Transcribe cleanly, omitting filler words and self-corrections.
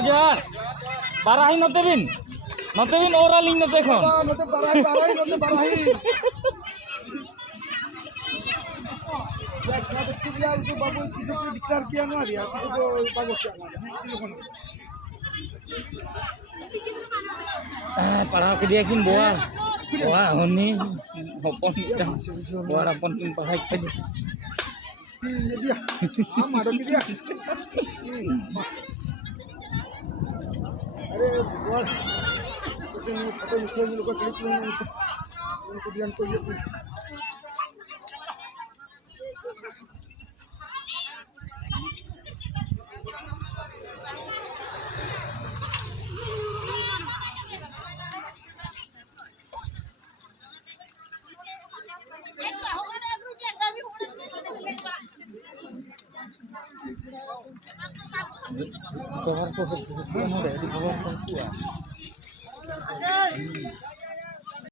Johan, barahin notebin orang link note kon. Note barahi. Ya देखिए यार जो बाबू किसी को डिक्लेयर किया ना दिया किसी को बाबू क्या पढ़ा के dia kin boa. Wah, ini hopon kita. Boa rapon kin pahai aja. ये दिया हाँ मारो के दिया अरे बोल किसी ने फोटो निकले लोग क्लिक किए उनको दिया उनको ये Cover di cover